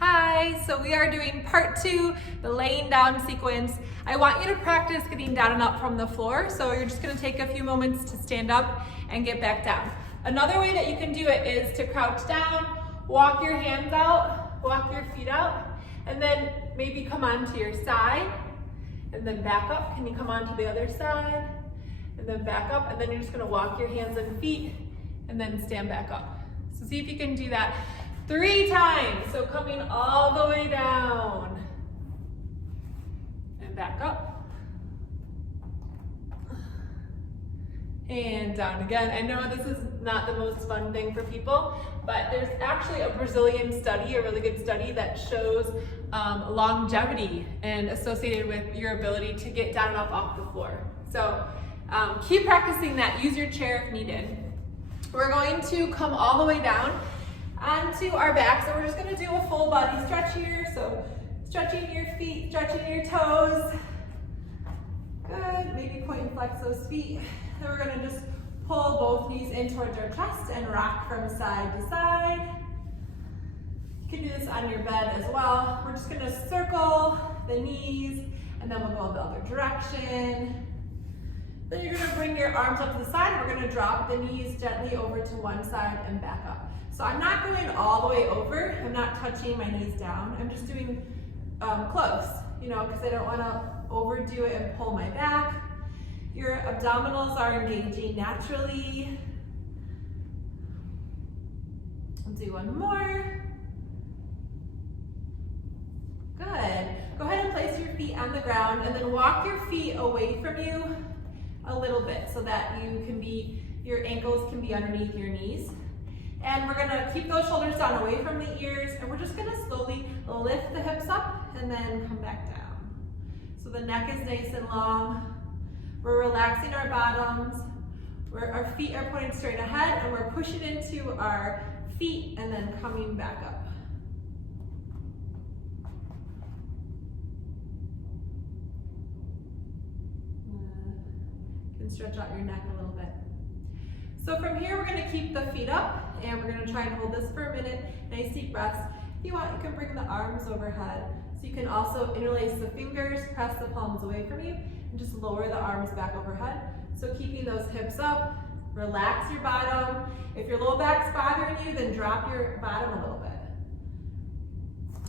Hi, so we are doing part 2, the laying down sequence. I want you to practice getting down and up from the floor, so you're just gonna take a few moments to stand up and get back down. Another way that you can do it is to crouch down, walk your hands out, walk your feet out, and then maybe come onto your side, and then back up. Can you come onto the other side? And then back up, and then you're just gonna walk your hands and feet, and then stand back up. So see if you can do that 3 times. So coming all the way down and back up and down again. I know this is not the most fun thing for people, but there's actually a Brazilian study, a really good study that shows longevity and associated with your ability to get down and up off the floor. So keep practicing that. Use your chair if needed. We're going to come all the way down onto our back, so we're just going to do a full body stretch here. So stretching your feet, stretching your toes. Good. Maybe point and flex those feet. Then we're going to just pull both knees in towards our chest and rock from side to side. You can do this on your bed as well. We're just going to circle the knees, and then we'll go the other direction. Then you're going to bring your arms up to the side. We're going to drop the knees gently over to one side and back up. So I'm not going all the way over. I'm not touching my knees down. I'm just doing close, because I don't want to overdo it and pull my back. Your abdominals are engaging naturally. I'll do one more. Good. Go ahead and place your feet on the ground and then walk your feet away from you a little bit so that your ankles can be underneath your knees. And we're gonna keep those shoulders down away from the ears, and we're just gonna slowly lift the hips up and then come back down. So the neck is nice and long. We're relaxing our bottoms. Our feet are pointed straight ahead, and we're pushing into our feet and then coming back up. You can stretch out your neck a little bit. So from here, we're gonna keep the feet up, and we're gonna try and hold this for a minute. Nice deep breaths. If you want, you can bring the arms overhead. So you can also interlace the fingers, press the palms away from you, and just lower the arms back overhead. So keeping those hips up, relax your bottom. If your low back's bothering you, then drop your bottom a little bit.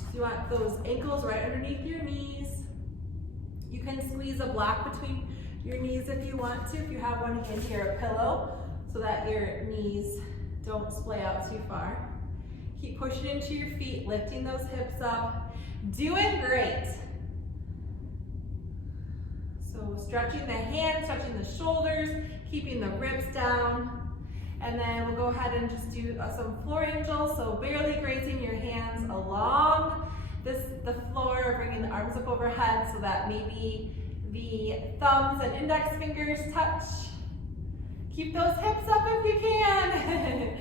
If you want those ankles right underneath your knees, you can squeeze a block between your knees if you want to, if you have one hand here, a pillow, so that your knees don't splay out too far. Keep pushing into your feet, lifting those hips up. Doing great. So stretching the hands, stretching the shoulders, keeping the ribs down. And then we'll go ahead and just do some floor angels. So barely grazing your hands along the floor, bringing the arms up overhead so that maybe the thumbs and index fingers touch. Keep those hips up if you can.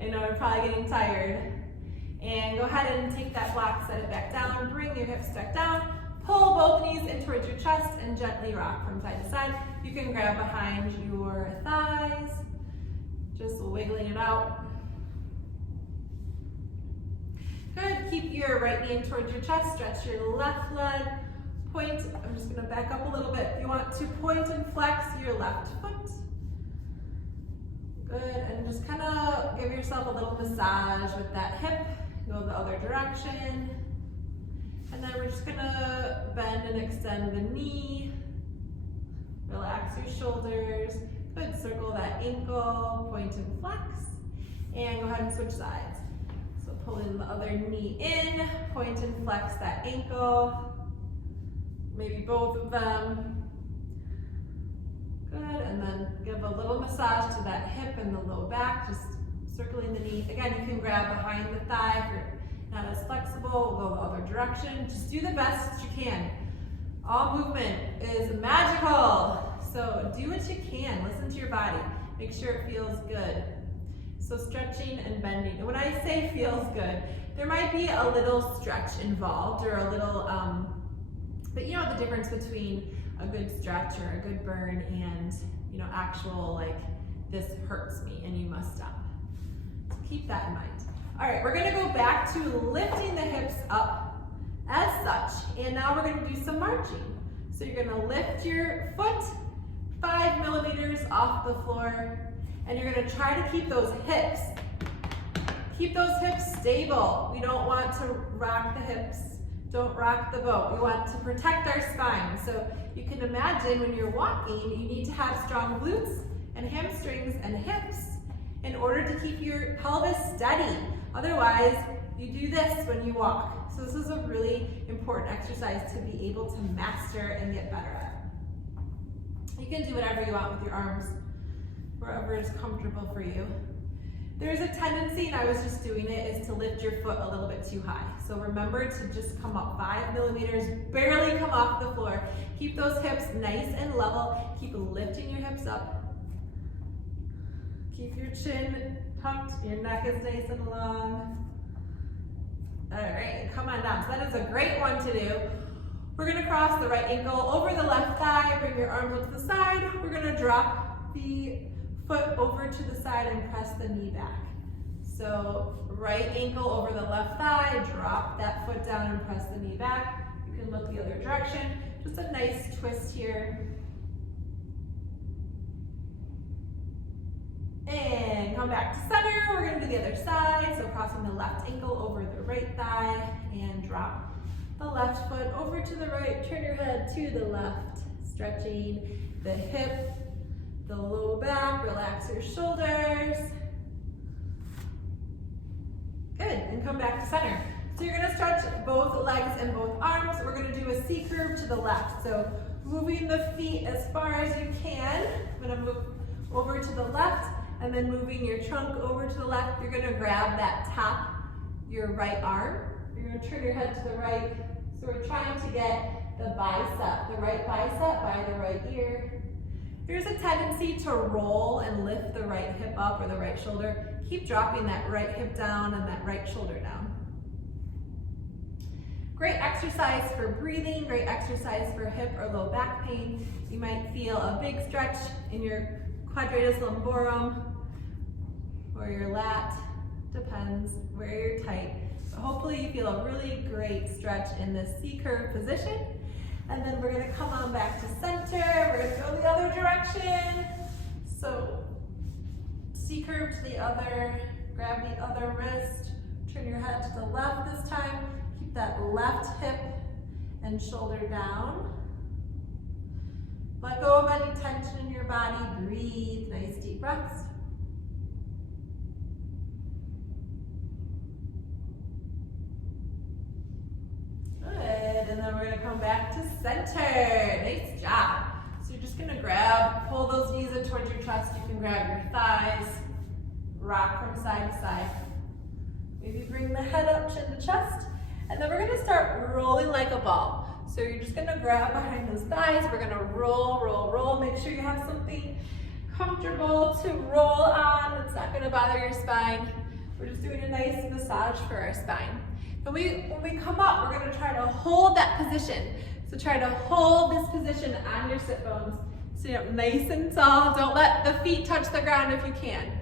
I know I'm probably getting tired. And go ahead and take that block, set it back down, bring your hips back down, pull both knees in towards your chest, and gently rock from side to side. You can grab behind your thighs, just wiggling it out. Good, keep your right knee in towards your chest, stretch your left leg, point. I'm just gonna back up a little bit. You want to point and flex your left foot. Good, and just kind of give yourself a little massage with that hip. Go the other direction. And then we're just gonna bend and extend the knee. Relax your shoulders. Good, circle that ankle, point and flex. And go ahead and switch sides. So pull in the other knee in, point and flex that ankle. Maybe both of them. Good, and then give a little massage to that hip and the low back, just circling the knee. Again, you can grab behind the thigh if you're not as flexible. We'll go the other direction. Just do the best you can. All movement is magical, so do what you can. Listen to your body. Make sure it feels good. So stretching and bending. And when I say feels good, there might be a little stretch involved or a little, but you know the difference between a good stretch or a good burn and actual this hurts me and you must stop. So keep that in mind. All right, we're gonna go back to lifting the hips up as such, and now we're gonna do some marching. So you're gonna lift your foot 5 millimeters off the floor, and you're gonna try to keep those hips stable. We don't want to rock the hips. Don't rock the boat. We want to protect our spine. So you can imagine when you're walking, you need to have strong glutes and hamstrings and hips in order to keep your pelvis steady. Otherwise, you do this when you walk. So this is a really important exercise to be able to master and get better at. You can do whatever you want with your arms, wherever is comfortable for you. There's a tendency, and I was just doing it, is to lift your foot a little bit too high. So remember to just come up 5 millimeters, barely come off the floor. Keep those hips nice and level. Keep lifting your hips up. Keep your chin tucked, your neck is nice and long. All right, come on down. So that is a great one to do. We're gonna cross the right ankle over the left thigh, bring your arms up to the side. We're gonna drop the foot over to the side and press the knee back. So right ankle over the left thigh, drop that foot down and press the knee back. You can look the other direction. Just a nice twist here. And come back to center. We're gonna do the other side. So crossing the left ankle over the right thigh and drop the left foot over to the right. Turn your head to the left, stretching the hip, the low back, relax your shoulders. Good, and come back to center. So you're gonna stretch both legs and both arms. We're gonna do a C curve to the left. So moving the feet as far as you can. I'm gonna move over to the left, and then moving your trunk over to the left. You're gonna grab that top, your right arm. You're gonna turn your head to the right. So we're trying to get the bicep, the right bicep by the right ear. There's a tendency to roll and lift the right hip up or the right shoulder. Keep dropping that right hip down and that right shoulder down. Great exercise for breathing, great exercise for hip or low back pain. You might feel a big stretch in your quadratus lumborum or your lat, depends where you're tight. But hopefully you feel a really great stretch in this C-curve position. And then we're gonna come on back to center. We're gonna go the other direction. So C-curve to the other, grab the other wrist, turn your head to the left this time. Keep that left hip and shoulder down. Let go of any tension in your body. Breathe, nice deep breaths. Good, and then we're gonna come back to center. Nice job. So you're just gonna pull those knees in towards your chest. You can grab your thighs, rock from side to side. Maybe bring the head up, chin to chest. And then we're gonna start rolling like a ball. So you're just gonna grab behind those thighs. We're gonna roll, roll, roll. Make sure you have something comfortable to roll on. It's not gonna bother your spine. We're just doing a nice massage for our spine. When we come up, we're gonna try to hold that position. So try to hold this position on your sit bones. Sit up nice and tall. Don't let the feet touch the ground if you can.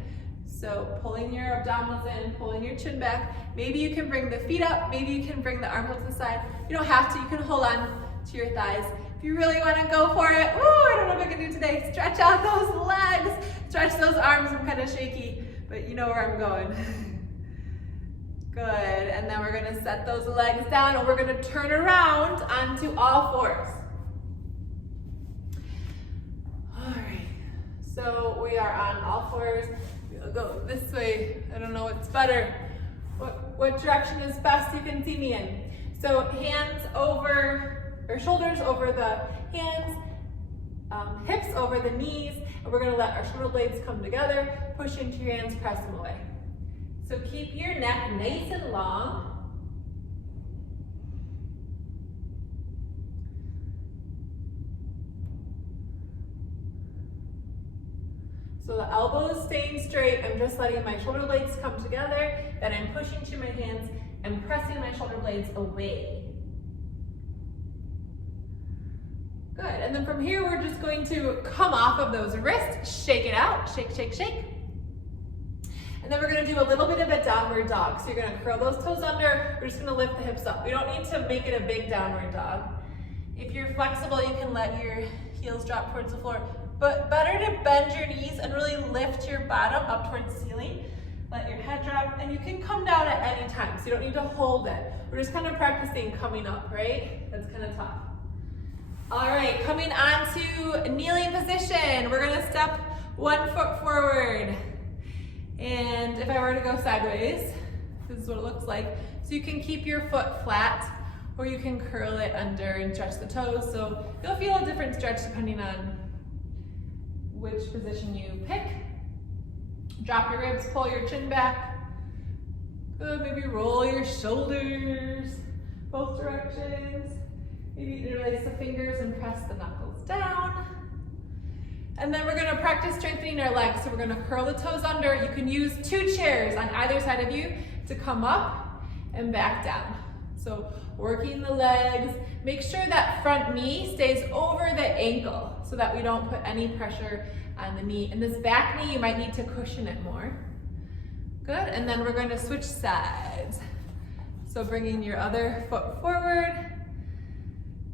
So pulling your abdominals in, pulling your chin back. Maybe you can bring the feet up, maybe you can bring the arms up to the side. You don't have to, you can hold on to your thighs. If you really wanna go for it, ooh, I don't know if I can do today. Stretch out those legs, stretch those arms. I'm kind of shaky, but you know where I'm going. Good, and then we're gonna set those legs down and we're gonna turn around onto all fours. All right, so we are on all fours. We'll go this way. I don't know what's better. What direction is best you can see me in. So hands over, or shoulders over the hands, hips over the knees, and we're gonna let our shoulder blades come together, push into your hands, press them away. So keep your neck nice and long. So the elbows staying straight, I'm just letting my shoulder blades come together, then I'm pushing to my hands and pressing my shoulder blades away. Good, and then from here we're just going to come off of those wrists, shake it out, shake, shake, shake. And then we're gonna do a little bit of a downward dog. So you're gonna curl those toes under, we're just gonna lift the hips up. We don't need to make it a big downward dog. If you're flexible, you can let your heels drop towards the floor, but better to bend your knees and really lift your bottom up towards the ceiling. Let your head drop, and you can come down at any time, so you don't need to hold it. We're just kind of practicing coming up, right? That's kind of tough. All right, coming on to kneeling position. We're gonna step 1 foot forward. And if I were to go sideways, this is what it looks like. So you can keep your foot flat, or you can curl it under and stretch the toes. So you'll feel a different stretch depending on which position you pick. Drop your ribs, pull your chin back. Good, maybe roll your shoulders both directions. Maybe interlace the fingers and press the knuckles down. And then we're gonna practice strengthening our legs. So we're gonna curl the toes under. You can use 2 chairs on either side of you to come up and back down. So working the legs, make sure that front knee stays over the ankle so that we don't put any pressure on the knee. And this back knee, you might need to cushion it more. Good, and then we're gonna switch sides. So bringing your other foot forward.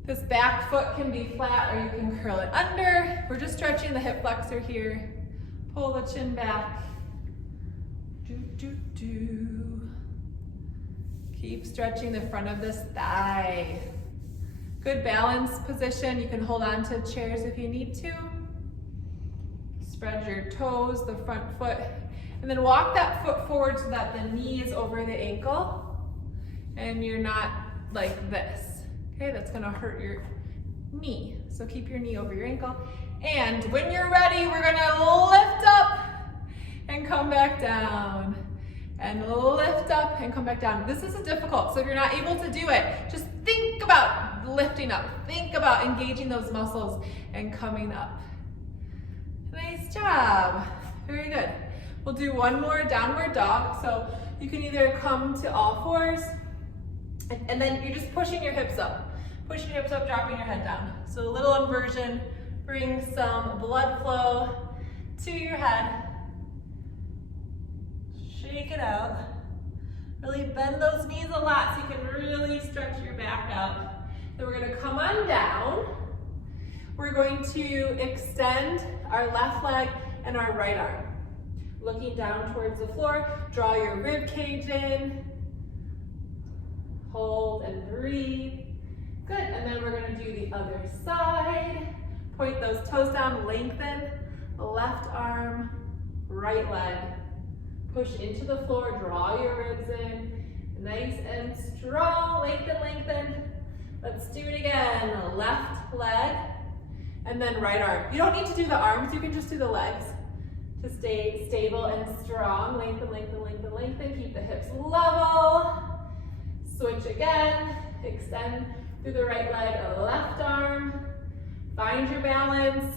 This back foot can be flat or you can curl it under. We're just stretching the hip flexor here. Pull the chin back. Do, do, do. Keep stretching the front of this thigh. Good balance position. You can hold on to chairs if you need to. Spread your toes, the front foot, and then walk that foot forward so that the knee is over the ankle and you're not like this. Okay, that's gonna hurt your knee. So keep your knee over your ankle. And when you're ready, we're gonna lift up and come back down. And lift up and come back down. This is difficult, so if you're not able to do it, just think about lifting up. Think about engaging those muscles and coming up. Nice job, very good. We'll do one more downward dog. So you can either come to all fours, and then you're just pushing your hips up. Pushing your hips up, dropping your head down. So a little inversion, bring some blood flow to your head. Shake it out. Really bend those knees a lot so you can really stretch your back out. Then we're gonna come on down. We're going to extend our left leg and our right arm. Looking down towards the floor, draw your rib cage in. Hold and breathe. Good, and then we're gonna do the other side. Point those toes down, lengthen. Left arm, right leg. Push into the floor, draw your ribs in. Nice and strong, lengthen, lengthen. Let's do it again. Left leg, and then right arm. You don't need to do the arms, you can just do the legs to stay stable and strong. Lengthen, lengthen, lengthen, lengthen. Keep the hips level. Switch again, extend through the right leg, left arm. Find your balance.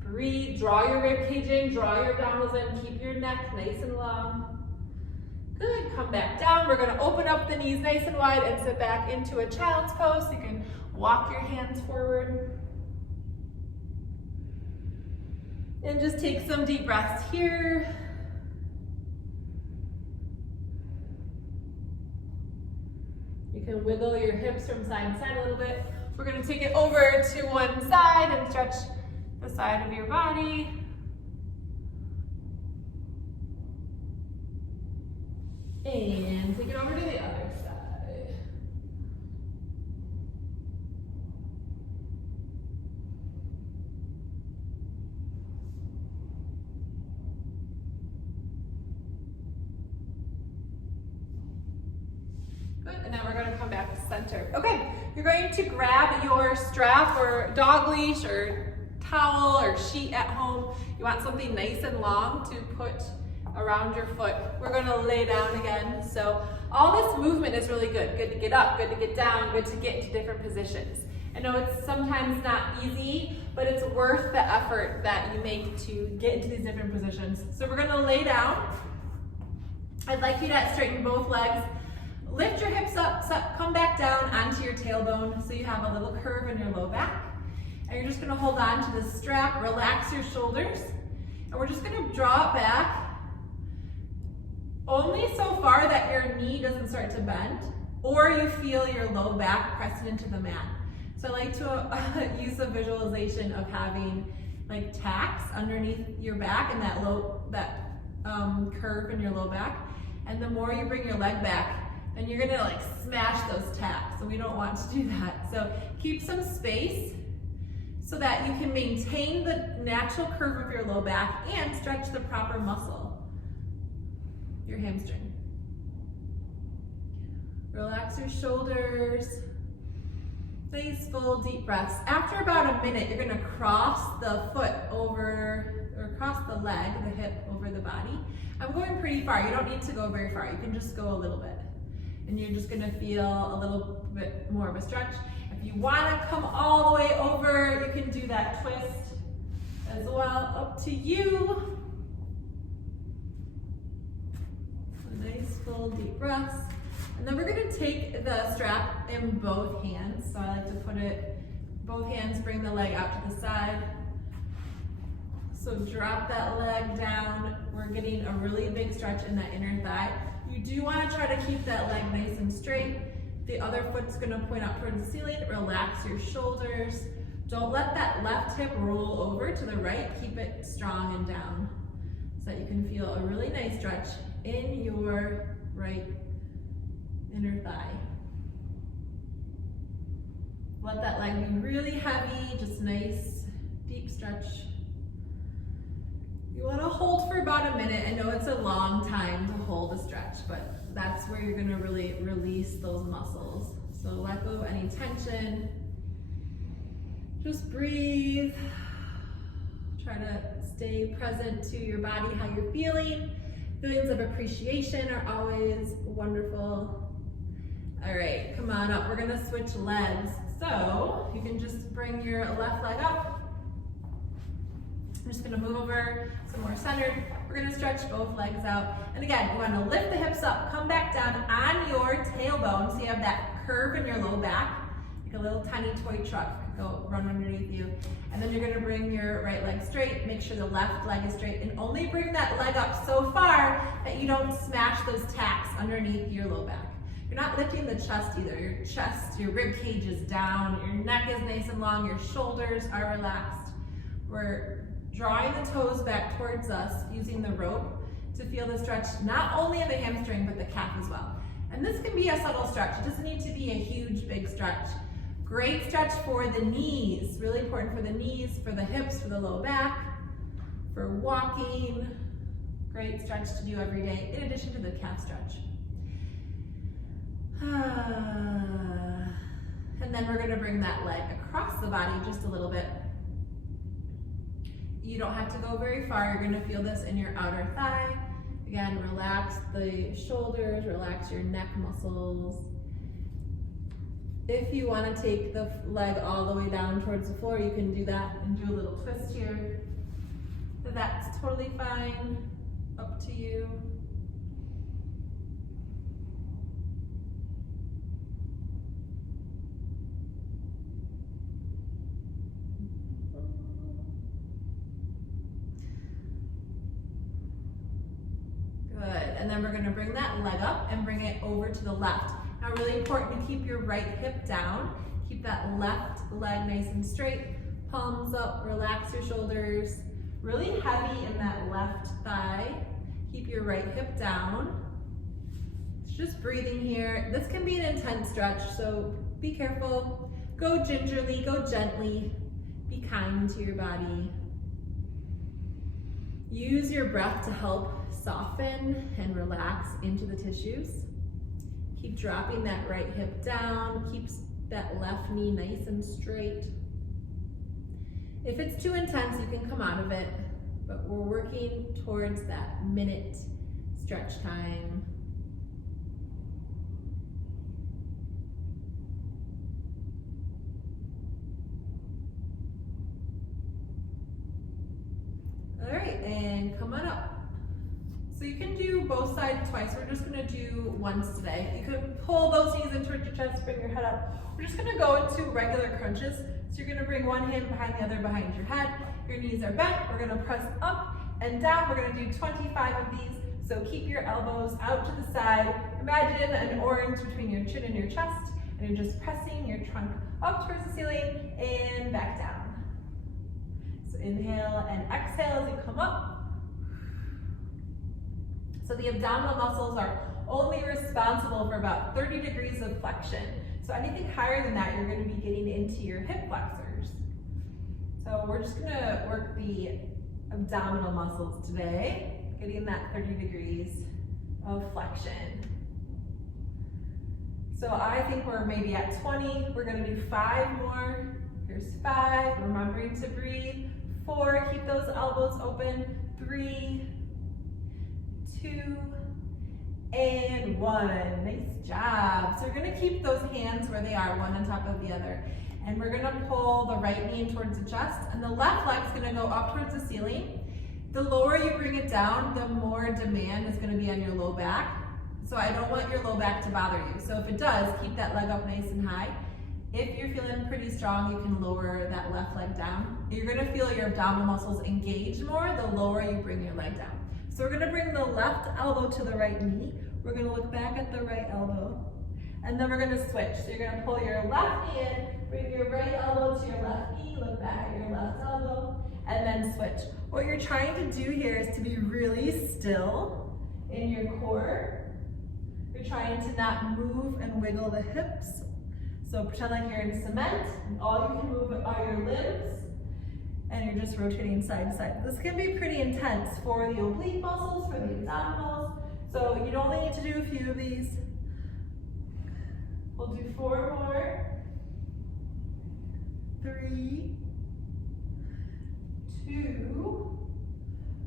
Breathe, draw your rib cage in, draw your abdominals in, keep your neck nice and long. Good, come back down. We're gonna open up the knees nice and wide and sit back into a child's pose. You can walk your hands forward. And just take some deep breaths here. You can wiggle your hips from side to side a little bit. We're gonna take it over to one side and stretch the side of your body. And take it over to the other side. Good, and then we're gonna come back to center. Okay, you're going to grab your strap or dog leash or towel or sheet at home. You want something nice and long to put around your foot. We're gonna lay down again. So all this movement is really good. Good to get up, good to get down, good to get into different positions. I know it's sometimes not easy, but it's worth the effort that you make to get into these different positions. So we're gonna lay down. I'd like you to straighten both legs. Lift your hips up, come back down onto your tailbone so you have a little curve in your low back. And you're just gonna hold on to the strap, relax your shoulders, and we're just gonna draw it back Only so far that your knee doesn't start to bend or you feel your low back pressed into the mat. So I like to use a visualization of having like tacks underneath your back and that curve in your low back. And the more you bring your leg back, then you're gonna like smash those tacks. So we don't want to do that. So keep some space so that you can maintain the natural curve of your low back and stretch the proper muscle, your hamstring. Relax your shoulders. Nice full deep breaths. After about a minute, you're gonna cross the foot over, or cross the leg, the hip over the body. I'm going pretty far. You don't need to go very far. You can just go a little bit. And you're just gonna feel a little bit more of a stretch. If you wanna come all the way over, you can do that twist as well, up to you. A nice full deep breaths. And then we're gonna take the strap in both hands. So I like to put it, both hands, bring the leg out to the side. So drop that leg down. We're getting a really big stretch in that inner thigh. You do wanna try to keep that leg nice and straight. The other foot's gonna point out towards the ceiling. Relax your shoulders. Don't let that left hip roll over to the right. Keep it strong and down so that you can feel a really nice stretch in your right inner thigh. Let that leg be really heavy, just nice, deep stretch. You want to hold for about a minute. I know it's a long time to hold a stretch, but that's where you're going to really release those muscles. So let go of any tension. Just breathe. Try to stay present to your body, how you're feeling. Feelings of appreciation are always wonderful. All right, come on up. We're gonna switch legs. So you can just bring your left leg up. I'm just gonna move over so more centered. We're gonna stretch both legs out. And again, you wanna lift the hips up, come back down on your tailbone so you have that curve in your low back, like a little tiny toy truck. Go run underneath you. And then you're gonna bring your right leg straight, make sure the left leg is straight, and only bring that leg up so far that you don't smash those tacks underneath your low back. You're not lifting the chest either. Your chest, your rib cage is down, your neck is nice and long, your shoulders are relaxed. We're drawing the toes back towards us using the rope to feel the stretch, not only in the hamstring, but the calf as well. And this can be a subtle stretch. It doesn't need to be a huge, big stretch. Great stretch for the knees, really important for the knees, for the hips, for the low back, for walking. Great stretch to do every day, in addition to the calf stretch. And then we're gonna bring that leg across the body just a little bit. You don't have to go very far. You're gonna feel this in your outer thigh. Again, relax the shoulders, relax your neck muscles. If you want to take the leg all the way down towards the floor, you can do that and do a little twist here. That's totally fine, up to you. Good, and then we're gonna bring that leg up and bring it over to the left. Now, really important to keep your right hip down. Keep that left leg nice and straight. Palms up, relax your shoulders. Really heavy in that left thigh. Keep your right hip down. It's just breathing here. This can be an intense stretch, so be careful. Go gingerly, go gently. Be kind to your body. Use your breath to help soften and relax into the tissues. Keep dropping that right hip down. Keep that left knee nice and straight. If it's too intense, you can come out of it, but we're working towards that minute stretch time. All right, and come on up. So you can do both sides twice. We're just gonna do once today. You can pull those knees in towards your chest, bring your head up. We're just gonna go into regular crunches. So you're gonna bring one hand behind the other behind your head. Your knees are bent. We're gonna press up and down. We're gonna do 25 of these. So keep your elbows out to the side. Imagine an orange between your chin and your chest, and you're just pressing your trunk up towards the ceiling and back down. So inhale and exhale as you come up. So the abdominal muscles are only responsible for about 30 degrees of flexion. So anything higher than that, you're going to be getting into your hip flexors. So we're just going to work the abdominal muscles today, getting that 30 degrees of flexion. So I think we're maybe at 20. We're going to do 5 more. Here's 5, remembering to breathe. 4, keep those elbows open. 3, 2, and 1. Nice job. So we're going to keep those hands where they are, one on top of the other. And we're going to pull the right knee in towards the chest, and the left leg's going to go up towards the ceiling. The lower you bring it down, the more demand is going to be on your low back. So I don't want your low back to bother you. So if it does, keep that leg up nice and high. If you're feeling pretty strong, you can lower that left leg down. You're going to feel your abdominal muscles engage more the lower you bring your leg down. So we're going to bring the left elbow to the right knee. We're going to look back at the right elbow. And then we're going to switch. So you're going to pull your left knee in, bring your right elbow to your left knee, look back at your left elbow, and then switch. What you're trying to do here is to be really still in your core. You're trying to not move and wiggle the hips. So pretend like you're in cement, and all you can move are your limbs, and you're just rotating side to side. This can be pretty intense for the oblique muscles, for the abdominals. So you'd only need to do a few of these. We'll do 4 more. 3, 2,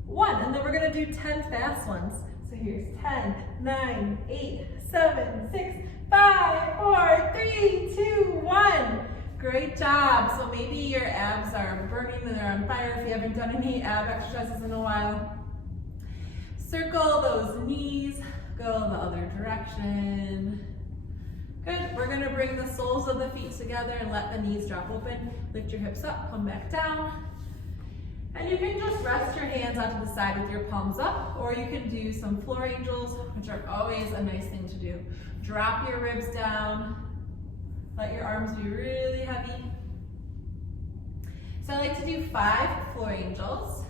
1. And then we're going to do 10 fast ones. So here's 10, 9, 8, 7, 6, 5, 4, 3, 2, 1. Great job. So maybe your abs are burning and they're on fire if you haven't done any ab exercises in a while. Circle those knees, go the other direction. Good. We're going to bring the soles of the feet together and let the knees drop open. Lift your hips up, come back down. And you can just rest your hands out to the side with your palms up, or you can do some floor angels, which are always a nice thing to do. Drop your ribs down. Let your arms be really heavy. So I like to do 5 floor angels.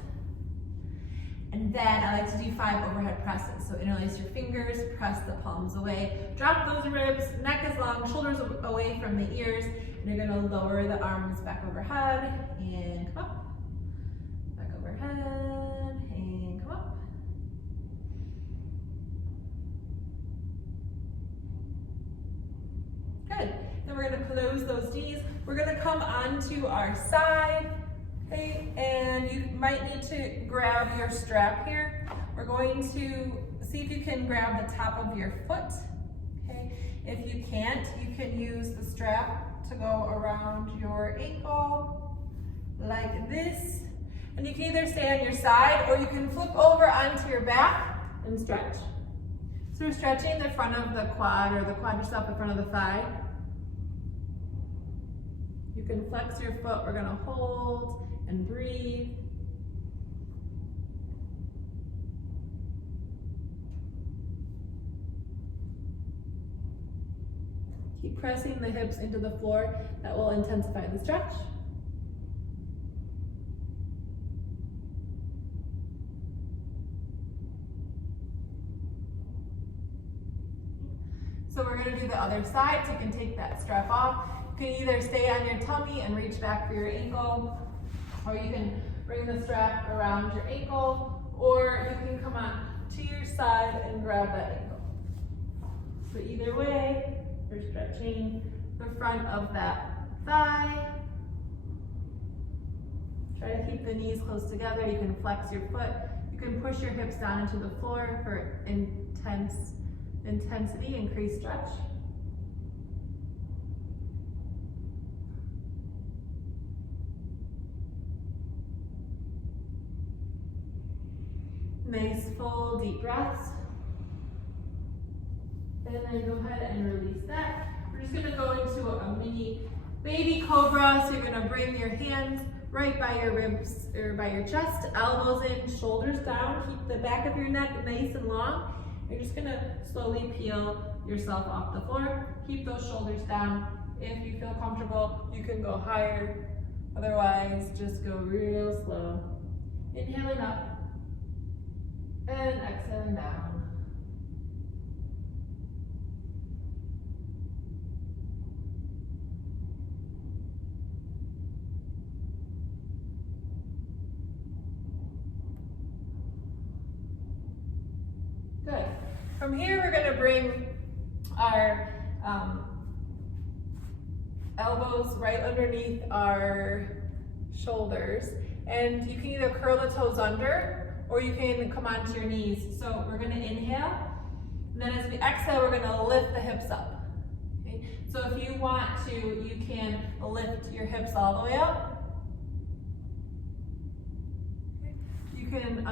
And then I like to do 5 overhead presses. So interlace your fingers, press the palms away. Drop those ribs, neck is long, shoulders away from the ears. And you're gonna lower the arms back overhead and come up. Back overhead and come up. Good. Then we're gonna close those knees. We're gonna come onto our side. Okay, and you might need to grab your strap here. We're going to see if you can grab the top of your foot. Okay, if you can't, you can use the strap to go around your ankle like this. And you can either stay on your side or you can flip over onto your back and stretch. So we're stretching the front of the quad or the quadricep, the front of the thigh. You can flex your foot. We're gonna hold and breathe. Keep pressing the hips into the floor. That will intensify the stretch. So we're going to do the other side, so you can take that strap off. You can either stay on your tummy and reach back for your ankle, or you can bring the strap around your ankle, or you can come on to your side and grab that ankle. So either way, you're stretching the front of that thigh. Try to keep the knees close together. You can flex your foot. You can push your hips down into the floor for intensity, increased stretch. Nice full deep breaths. And then go ahead and release that. We're just gonna go into a mini baby cobra. So you're gonna bring your hands right by your ribs or by your chest, elbows in, shoulders down. Keep the back of your neck nice and long. You're just gonna slowly peel yourself off the floor. Keep those shoulders down. If you feel comfortable, you can go higher. Otherwise, just go real slow. Inhaling up and exhaling down. Good. From here, we're going to bring our elbows right underneath our shoulders, and you can either curl the toes under or you can come onto your knees. So we're going to inhale, and then as we exhale, we're going to lift the hips up. Okay? So if you want to, you can lift your hips all the way up. Okay? You can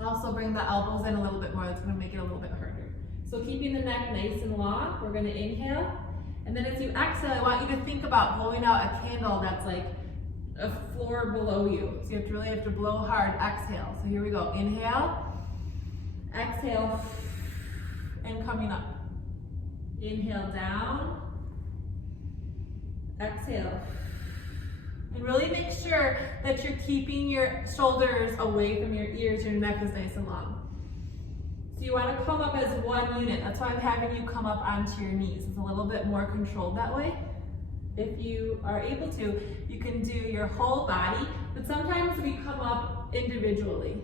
also bring the elbows in a little bit more. That's going to make it a little bit harder. So keeping the neck nice and long, we're going to inhale. And then as you exhale, I want you to think about blowing out a candle that's like a floor below you. So you really have to blow hard. Exhale. So here we go. Inhale, exhale, and coming up. Inhale down, exhale. And really make sure that you're keeping your shoulders away from your ears. Your neck is nice and long. So you want to come up as one unit. That's why I'm having you come up onto your knees. It's a little bit more controlled that way. If you are able to, you can do your whole body, but sometimes we come up individually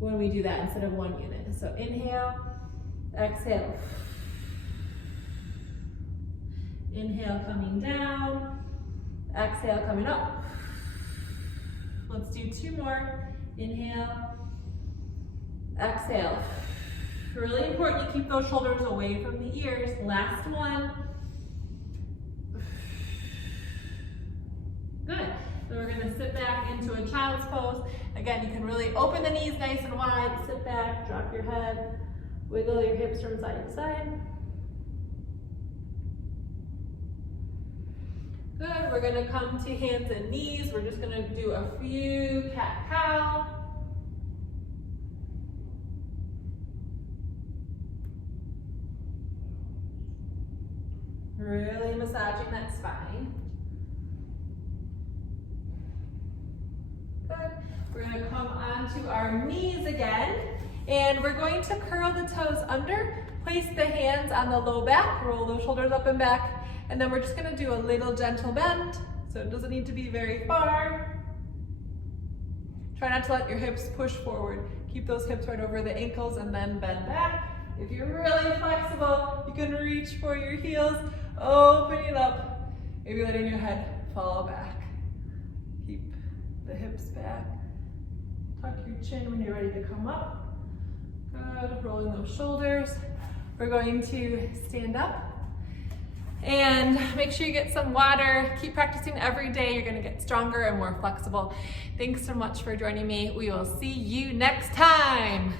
when we do that instead of one unit. So inhale, exhale. Inhale, coming down. Exhale, coming up. Let's do 2 more. Inhale, exhale. Really important you keep those shoulders away from the ears. Last one. Good. So we're gonna sit back into a child's pose. Again, you can really open the knees nice and wide. Sit back, drop your head, wiggle your hips from side to side. Good. We're gonna come to hands and knees. We're just gonna do a few cat-cow. Really massaging that spine. Good. We're going to come onto our knees again, and we're going to curl the toes under, place the hands on the low back, roll those shoulders up and back, and then we're just going to do a little gentle bend, so it doesn't need to be very far. Try not to let your hips push forward. Keep those hips right over the ankles and then bend back. If you're really flexible, you can reach for your heels, opening up, maybe letting your head fall back. Keep the hips back. Tuck your chin when you're ready to come up. Good, rolling those shoulders. We're going to stand up and make sure you get some water. Keep practicing every day. You're gonna get stronger and more flexible. Thanks so much for joining me. We will see you next time.